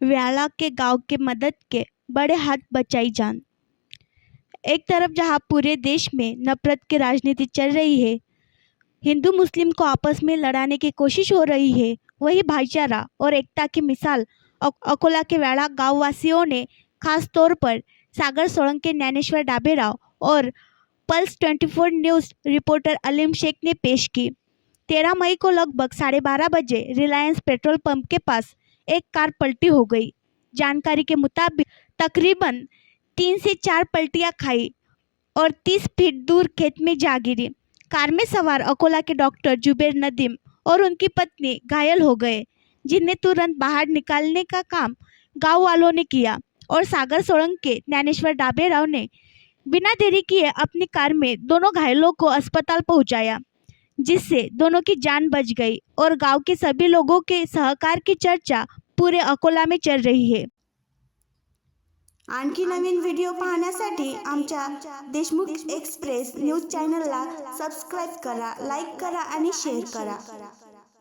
व्याला के गांव के मदद के बड़े हाथ बचाई जान। एक तरफ जहां पूरे देश में नफरत की राजनीति चल रही है, हिंदू मुस्लिम को आपस में लड़ाने की कोशिश हो रही है, वही भाईचारा और एकता की मिसाल अकोला के व्याला गांव वासियों ने खास तौर पर सागर सोळंके, ज्ञानेश्वर डाबेराव और pulse 24 news reporter Aleem Shaikh ने पेश की। 13 मई को लगभग 12:30 बजे रिलायंस पेट्रोल पंप के पास एक कार पलटी हो गई। जानकारी के मुताबिक तकरीबन 3 से 4 पलटियां खाई और 30 फीट दूर खेत में जा गिरी। कार में सवार अकोला के डॉक्टर जुबेर नदीम और उनकी पत्नी घायल हो गए, जिन्हें तुरंत बाहर निकालने का काम गांव वालों ने किया और सागर सोळंके ज्ञानेश्वर डाबेराव ने बिना देरी किए अपनी कार में दोनों घायलों को अस्पताल पहुंचाया, जिससे दोनों की जान बच गई और गांव के सभी लोगों के सहकार की चर्चा पूरे अकोला में चल रही है। आणखी नवीन व्हिडिओ पाहण्यासाठी आमच्या देशमुख एक्सप्रेस न्यूज चॅनलला सबस्क्राईब करा, लाईक करा आणि शेअर करा।